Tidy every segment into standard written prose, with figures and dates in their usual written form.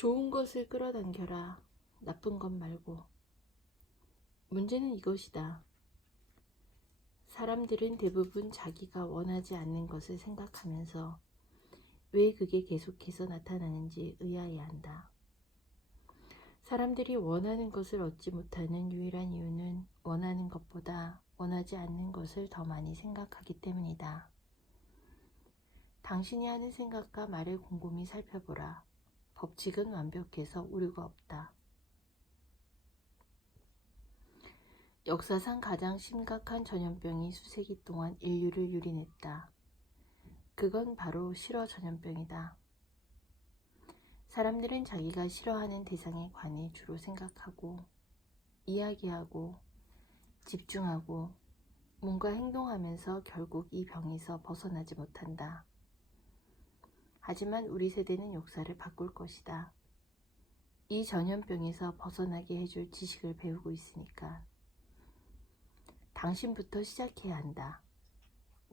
좋은 것을 끌어당겨라. 나쁜 것 말고. 문제는 이것이다. 사람들은 대부분 자기가 원하지 않는 것을 생각하면서 왜 그게 계속해서 나타나는지 의아해한다. 사람들이 원하는 것을 얻지 못하는 유일한 이유는 원하는 것보다 원하지 않는 것을 더 많이 생각하기 때문이다. 당신이 하는 생각과 말을 곰곰이 살펴보라. 법칙은 완벽해서 오류가 없다. 역사상 가장 심각한 전염병이 수세기 동안 인류를 유린했다. 그건 바로 싫어 전염병이다. 사람들은 자기가 싫어하는 대상에 관해 주로 생각하고, 이야기하고, 집중하고, 뭔가 행동하면서 결국 이 병에서 벗어나지 못한다. 하지만 우리 세대는 역사를 바꿀 것이다. 이 전염병에서 벗어나게 해줄 지식을 배우고 있으니까. 당신부터 시작해야 한다.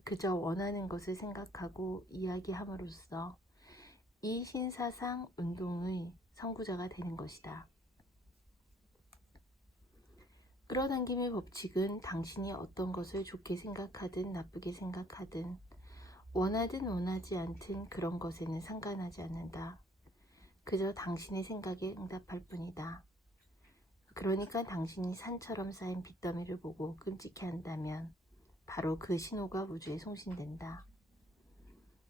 그저 원하는 것을 생각하고 이야기함으로써 이 신사상 운동의 선구자가 되는 것이다. 끌어당김의 법칙은 당신이 어떤 것을 좋게 생각하든 나쁘게 생각하든 원하든 원하지 않든 그런 것에는 상관하지 않는다. 그저 당신의 생각에 응답할 뿐이다. 그러니까 당신이 산처럼 쌓인 빚더미를 보고 끔찍해한다면 바로 그 신호가 우주에 송신된다.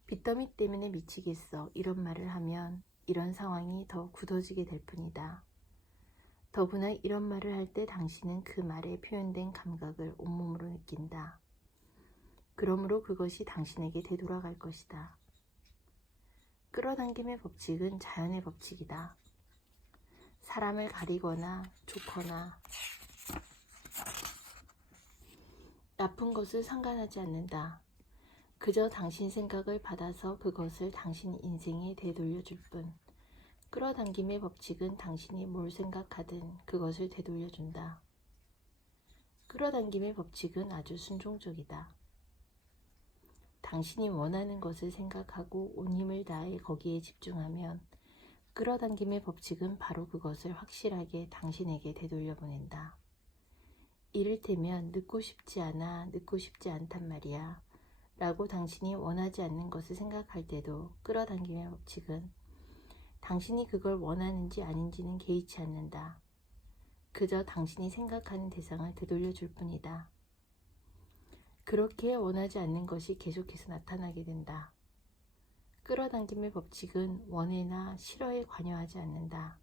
빚더미 때문에 미치겠어 이런 말을 하면 이런 상황이 더 굳어지게 될 뿐이다. 더구나 이런 말을 할 때 당신은 그 말에 표현된 감각을 온몸으로 느낀다. 그러므로 그것이 당신에게 되돌아갈 것이다. 끌어당김의 법칙은 자연의 법칙이다. 사람을 가리거나 좋거나 나쁜 것을 상관하지 않는다. 그저 당신 생각을 받아서 그것을 당신 인생에 되돌려 줄 뿐. 끌어당김의 법칙은 당신이 뭘 생각하든 그것을 되돌려 준다. 끌어당김의 법칙은 아주 순종적이다. 당신이 원하는 것을 생각하고 온 힘을 다해 거기에 집중하면 끌어당김의 법칙은 바로 그것을 확실하게 당신에게 되돌려 보낸다. 이를테면 늦고 싶지 않아, 늦고 싶지 않단 말이야 라고 당신이 원하지 않는 것을 생각할 때도 끌어당김의 법칙은 당신이 그걸 원하는지 아닌지는 개의치 않는다. 그저 당신이 생각하는 대상을 되돌려 줄 뿐이다. 그렇게 원하지 않는 것이 계속해서 나타나게 된다. 끌어당김의 법칙은 원해나 싫어에 관여하지 않는다.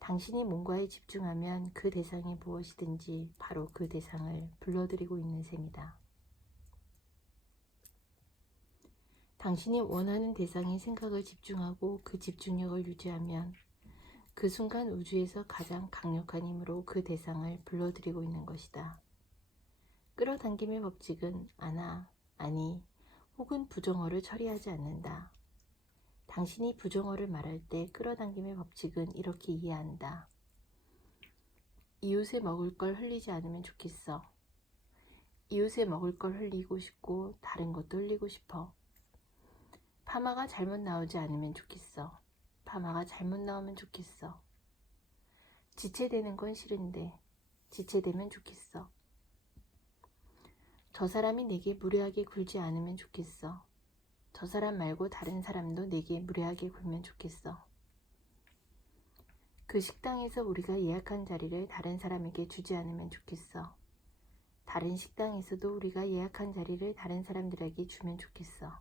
당신이 뭔가에 집중하면 그 대상이 무엇이든지 바로 그 대상을 불러들이고 있는 셈이다. 당신이 원하는 대상에 생각을 집중하고 그 집중력을 유지하면 그 순간 우주에서 가장 강력한 힘으로 그 대상을 불러들이고 있는 것이다. 끌어당김의 법칙은 아나, 아니, 혹은 부정어를 처리하지 않는다. 당신이 부정어를 말할 때 끌어당김의 법칙은 이렇게 이해한다. 이웃에 먹을 걸 흘리지 않으면 좋겠어. 이웃에 먹을 걸 흘리고 싶고 다른 것도 흘리고 싶어. 파마가 잘못 나오지 않으면 좋겠어. 파마가 잘못 나오면 좋겠어. 지체되는 건 싫은데 지체되면 좋겠어. 저 사람이 내게 무례하게 굴지 않으면 좋겠어. 저 사람 말고 다른 사람도 내게 무례하게 굴면 좋겠어. 그 식당에서 우리가 예약한 자리를 다른 사람에게 주지 않으면 좋겠어. 다른 식당에서도 우리가 예약한 자리를 다른 사람들에게 주면 좋겠어.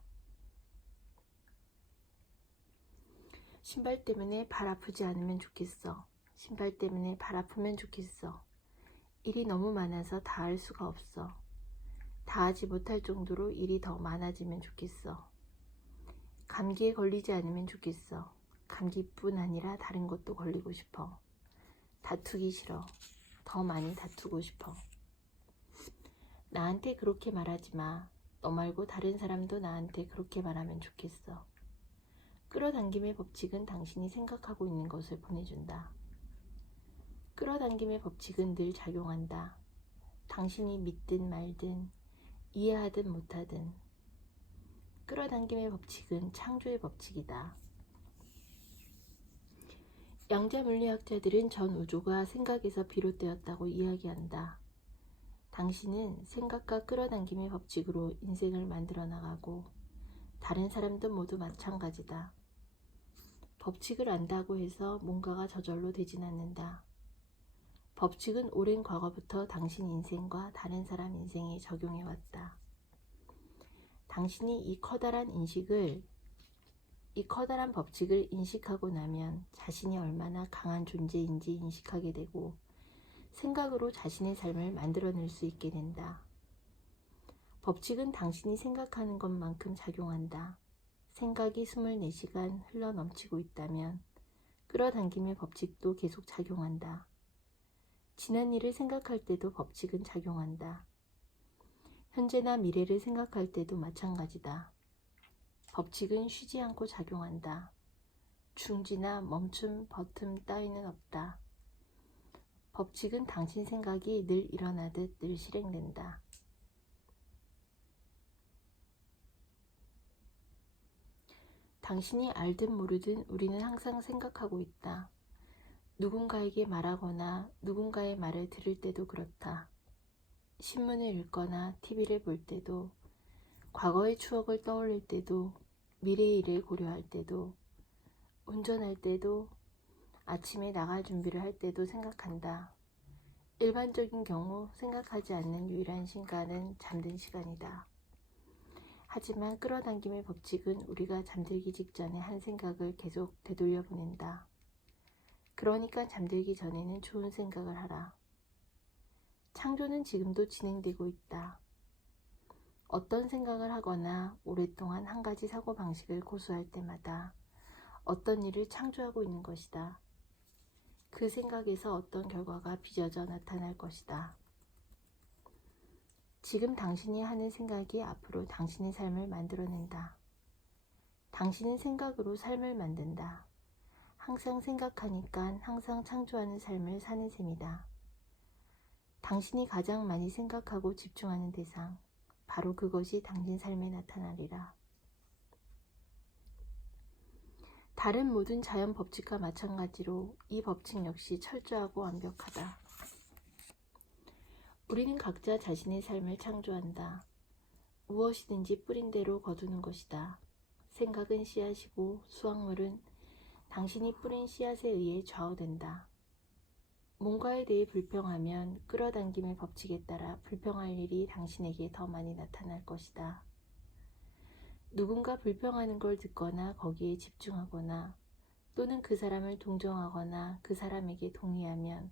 신발 때문에 발 아프지 않으면 좋겠어. 신발 때문에 발 아프면 좋겠어. 일이 너무 많아서 다 할 수가 없어. 다 하지 못할 정도로 일이 더 많아지면 좋겠어. 감기에 걸리지 않으면 좋겠어. 감기뿐 아니라 다른 것도 걸리고 싶어. 다투기 싫어. 더 많이 다투고 싶어. 나한테 그렇게 말하지 마. 너 말고 다른 사람도 나한테 그렇게 말하면 좋겠어. 끌어당김의 법칙은 당신이 생각하고 있는 것을 보내준다. 끌어당김의 법칙은 늘 작용한다. 당신이 믿든 말든 이해하든 못하든 끌어당김의 법칙은 창조의 법칙이다. 양자 물리학자들은 전 우주가 생각에서 비롯되었다고 이야기한다. 당신은 생각과 끌어당김의 법칙으로 인생을 만들어 나가고 다른 사람도 모두 마찬가지다. 법칙을 안다고 해서 뭔가가 저절로 되진 않는다. 법칙은 오랜 과거부터 당신 인생과 다른 사람 인생에 적용해왔다. 당신이 이 커다란 법칙을 인식하고 나면 자신이 얼마나 강한 존재인지 인식하게 되고 생각으로 자신의 삶을 만들어낼 수 있게 된다. 법칙은 당신이 생각하는 것만큼 작용한다. 생각이 24시간 흘러넘치고 있다면 끌어당김의 법칙도 계속 작용한다. 지난 일을 생각할 때도 법칙은 작용한다. 현재나 미래를 생각할 때도 마찬가지다. 법칙은 쉬지 않고 작용한다. 중지나 멈춤, 버튼 따위는 없다. 법칙은 당신 생각이 늘 일어나듯 늘 실행된다. 당신이 알든 모르든 우리는 항상 생각하고 있다. 누군가에게 말하거나 누군가의 말을 들을 때도 그렇다. 신문을 읽거나 TV를 볼 때도, 과거의 추억을 떠올릴 때도, 미래의 일을 고려할 때도, 운전할 때도, 아침에 나갈 준비를 할 때도 생각한다. 일반적인 경우 생각하지 않는 유일한 시간은 잠든 시간이다. 하지만 끌어당김의 법칙은 우리가 잠들기 직전에 한 생각을 계속 되돌려 보낸다. 그러니까 잠들기 전에는 좋은 생각을 하라. 창조는 지금도 진행되고 있다. 어떤 생각을 하거나 오랫동안 한 가지 사고방식을 고수할 때마다 어떤 일을 창조하고 있는 것이다. 그 생각에서 어떤 결과가 빚어져 나타날 것이다. 지금 당신이 하는 생각이 앞으로 당신의 삶을 만들어낸다. 당신은 생각으로 삶을 만든다. 항상 생각하니까 항상 창조하는 삶을 사는 셈이다. 당신이 가장 많이 생각하고 집중하는 대상, 바로 그것이 당신 삶에 나타나리라. 다른 모든 자연 법칙과 마찬가지로 이 법칙 역시 철저하고 완벽하다. 우리는 각자 자신의 삶을 창조한다. 무엇이든지 뿌린 대로 거두는 것이다. 생각은 씨앗이고 수확물은 당신이 뿌린 씨앗에 의해 좌우된다. 뭔가에 대해 불평하면 끌어당김의 법칙에 따라 불평할 일이 당신에게 더 많이 나타날 것이다. 누군가 불평하는 걸 듣거나 거기에 집중하거나 또는 그 사람을 동정하거나 그 사람에게 동의하면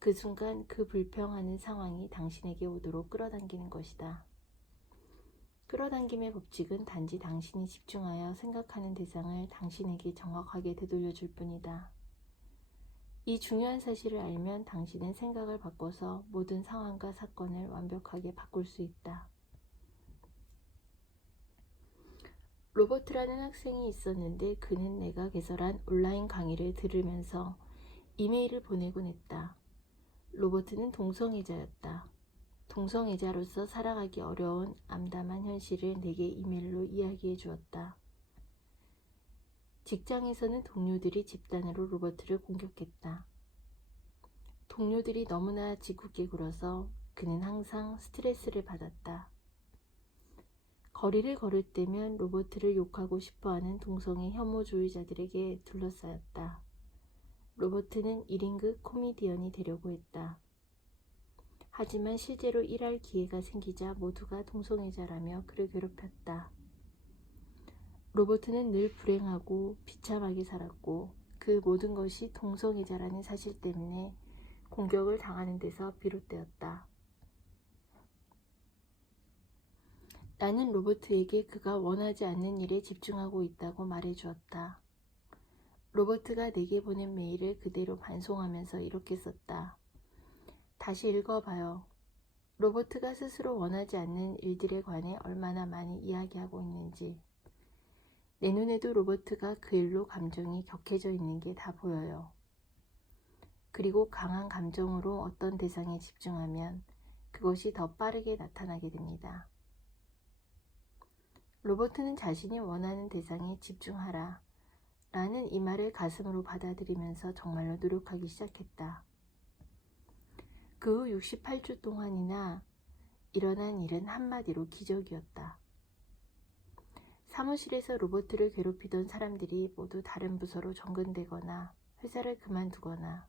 그 순간 그 불평하는 상황이 당신에게 오도록 끌어당기는 것이다. 끌어당김의 법칙은 단지 당신이 집중하여 생각하는 대상을 당신에게 정확하게 되돌려 줄 뿐이다. 이 중요한 사실을 알면 당신은 생각을 바꿔서 모든 상황과 사건을 완벽하게 바꿀 수 있다. 로버트라는 학생이 있었는데 그는 내가 개설한 온라인 강의를 들으면서 이메일을 보내곤 했다. 로버트는 동성애자였다. 동성애자로서 살아가기 어려운 암담한 현실을 내게 이메일로 이야기해 주었다. 직장에서는 동료들이 집단으로 로버트를 공격했다. 동료들이 너무나 짓궂게 굴어서 그는 항상 스트레스를 받았다. 거리를 걸을 때면 로버트를 욕하고 싶어하는 동성애 혐오주의자들에게 둘러싸였다. 로버트는 1인극 코미디언이 되려고 했다. 하지만 실제로 일할 기회가 생기자 모두가 동성애자라며 그를 괴롭혔다. 로버트는 늘 불행하고 비참하게 살았고 그 모든 것이 동성애자라는 사실 때문에 공격을 당하는 데서 비롯되었다. 나는 로버트에게 그가 원하지 않는 일에 집중하고 있다고 말해주었다. 로버트가 내게 보낸 메일을 그대로 반송하면서 이렇게 썼다. 다시 읽어봐요. 로버트가 스스로 원하지 않는 일들에 관해 얼마나 많이 이야기하고 있는지. 내 눈에도 로버트가 그 일로 감정이 격해져 있는 게 다 보여요. 그리고 강한 감정으로 어떤 대상에 집중하면 그것이 더 빠르게 나타나게 됩니다. 로버트는 자신이 원하는 대상에 집중하라. 라는 이 말을 가슴으로 받아들이면서 정말로 노력하기 시작했다. 그 후 68주 동안이나 일어난 일은 한마디로 기적이었다. 사무실에서 로버트를 괴롭히던 사람들이 모두 다른 부서로 전근되거나 회사를 그만두거나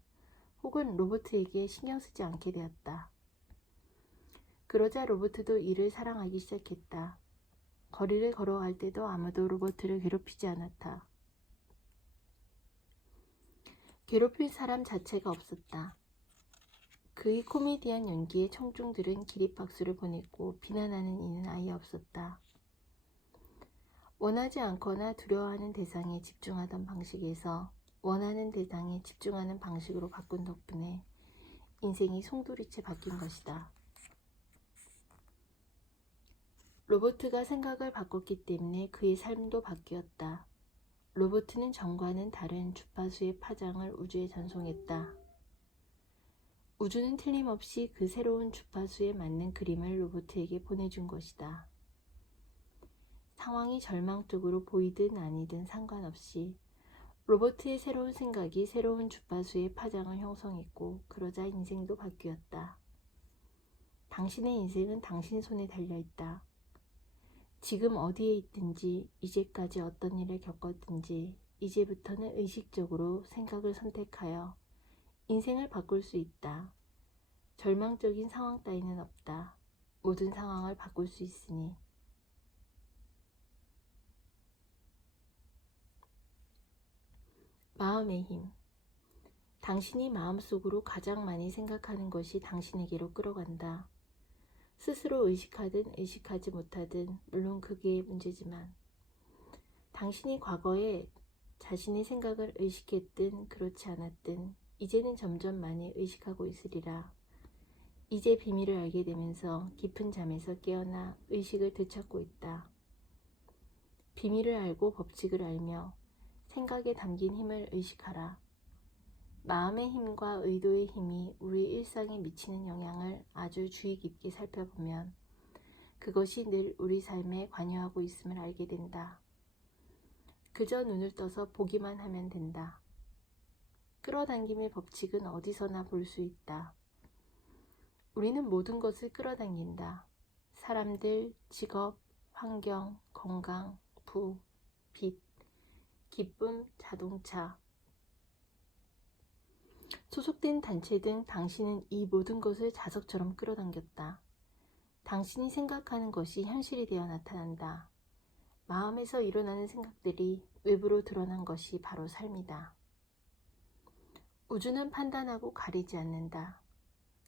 혹은 로버트에게 신경 쓰지 않게 되었다. 그러자 로버트도 일을 사랑하기 시작했다. 거리를 걸어갈 때도 아무도 로버트를 괴롭히지 않았다. 괴롭힐 사람 자체가 없었다. 그의 코미디한 연기에 청중들은 기립박수를 보냈고 비난하는 이는 아예 없었다. 원하지 않거나 두려워하는 대상에 집중하던 방식에서 원하는 대상에 집중하는 방식으로 바꾼 덕분에 인생이 송두리째 바뀐 것이다. 로버트가 생각을 바꿨기 때문에 그의 삶도 바뀌었다. 로버트는 전과는 다른 주파수의 파장을 우주에 전송했다. 우주는 틀림없이 그 새로운 주파수에 맞는 그림을 로버트에게 보내준 것이다. 상황이 절망적으로 보이든 아니든 상관없이 로버트의 새로운 생각이 새로운 주파수의 파장을 형성했고 그러자 인생도 바뀌었다. 당신의 인생은 당신 손에 달려있다. 지금 어디에 있든지 이제까지 어떤 일을 겪었든지 이제부터는 의식적으로 생각을 선택하여 인생을 바꿀 수 있다. 절망적인 상황 따위는 없다. 모든 상황을 바꿀 수 있으니. 마음의 힘. 당신이 마음속으로 가장 많이 생각하는 것이 당신에게로 끌어간다. 스스로 의식하든 의식하지 못하든 물론 그게 문제지만 당신이 과거에 자신의 생각을 의식했든 그렇지 않았든 이제는 점점 많이 의식하고 있으리라. 이제 비밀을 알게 되면서 깊은 잠에서 깨어나 의식을 되찾고 있다. 비밀을 알고 법칙을 알며 생각에 담긴 힘을 의식하라. 마음의 힘과 의도의 힘이 우리 일상에 미치는 영향을 아주 주의 깊게 살펴보면 그것이 늘 우리 삶에 관여하고 있음을 알게 된다. 그저 눈을 떠서 보기만 하면 된다. 끌어당김의 법칙은 어디서나 볼 수 있다. 우리는 모든 것을 끌어당긴다. 사람들, 직업, 환경, 건강, 부, 빚, 기쁨, 자동차, 소속된 단체 등 당신은 이 모든 것을 자석처럼 끌어당겼다. 당신이 생각하는 것이 현실이 되어 나타난다. 마음에서 일어나는 생각들이 외부로 드러난 것이 바로 삶이다. 우주는 판단하고 가리지 않는다.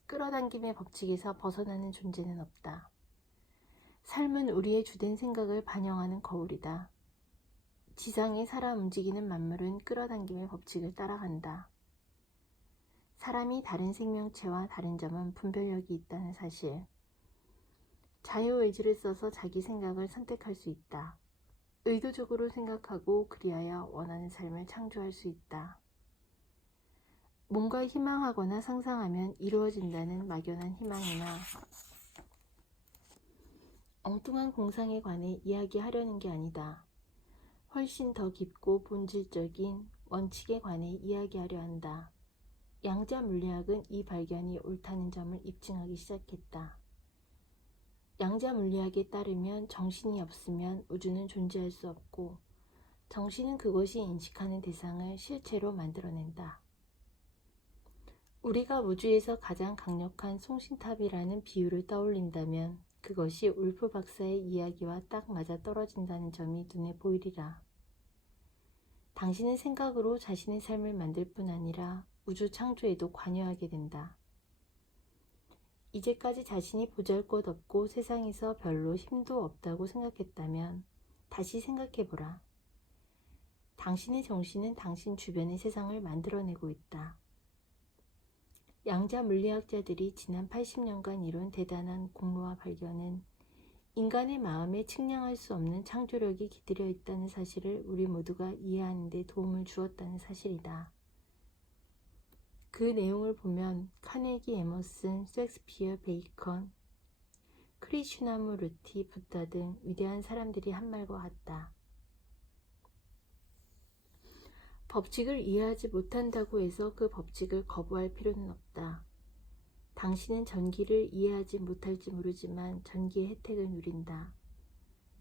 끌어당김의 법칙에서 벗어나는 존재는 없다. 삶은 우리의 주된 생각을 반영하는 거울이다. 지상에 살아 움직이는 만물은 끌어당김의 법칙을 따라간다. 사람이 다른 생명체와 다른 점은 분별력이 있다는 사실. 자유의지를 써서 자기 생각을 선택할 수 있다. 의도적으로 생각하고 그리하여 원하는 삶을 창조할 수 있다. 뭔가 희망하거나 상상하면 이루어진다는 막연한 희망이나 엉뚱한 공상에 관해 이야기하려는 게 아니다. 훨씬 더 깊고 본질적인 원칙에 관해 이야기하려 한다. 양자 물리학은 이 발견이 옳다는 점을 입증하기 시작했다. 양자 물리학에 따르면 정신이 없으면 우주는 존재할 수 없고 정신은 그것이 인식하는 대상을 실체로 만들어낸다. 우리가 우주에서 가장 강력한 송신탑이라는 비유를 떠올린다면 그것이 울프 박사의 이야기와 딱 맞아떨어진다는 점이 눈에 보이리라. 당신은 생각으로 자신의 삶을 만들 뿐 아니라 우주 창조에도 관여하게 된다. 이제까지 자신이 보잘것없고 세상에서 별로 힘도 없다고 생각했다면 다시 생각해보라. 당신의 정신은 당신 주변의 세상을 만들어내고 있다. 양자 물리학자들이 지난 80년간 이룬 대단한 공로와 발견은 인간의 마음에 측량할 수 없는 창조력이 깃들여 있다는 사실을 우리 모두가 이해하는 데 도움을 주었다는 사실이다. 그 내용을 보면 카네기 에머슨, 셰익스피어, 베이컨, 크리슈나무르티, 부다 등 위대한 사람들이 한 말과 같다. 법칙을 이해하지 못한다고 해서 그 법칙을 거부할 필요는 없다. 당신은 전기를 이해하지 못할지 모르지만 전기의 혜택을 누린다.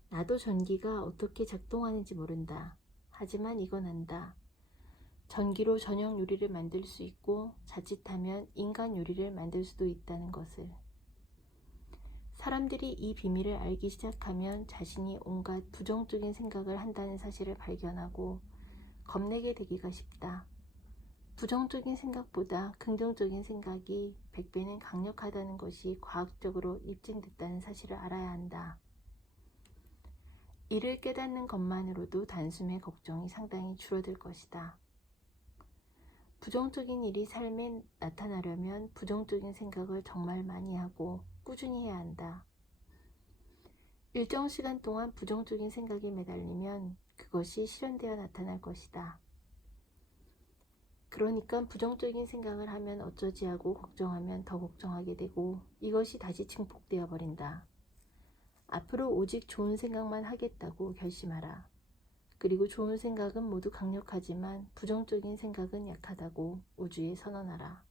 나도 전기가 어떻게 작동하는지 모른다. 하지만 이건 안다. 전기로 전용 요리를 만들 수 있고 자칫하면 인간 요리를 만들 수도 있다는 것을. 사람들이 이 비밀을 알기 시작하면 자신이 온갖 부정적인 생각을 한다는 사실을 발견하고 겁내게 되기가 쉽다. 부정적인 생각보다 긍정적인 생각이 100배는 강력하다는 것이 과학적으로 입증됐다는 사실을 알아야 한다. 이를 깨닫는 것만으로도 단숨에 걱정이 상당히 줄어들 것이다. 부정적인 일이 삶에 나타나려면 부정적인 생각을 정말 많이 하고 꾸준히 해야 한다. 일정 시간 동안 부정적인 생각에 매달리면 그것이 실현되어 나타날 것이다. 그러니까 부정적인 생각을 하면 어쩌지 하고 걱정하면 더 걱정하게 되고 이것이 다시 증폭되어 버린다. 앞으로 오직 좋은 생각만 하겠다고 결심하라. 그리고 좋은 생각은 모두 강력하지만 부정적인 생각은 약하다고 우주에 선언하라.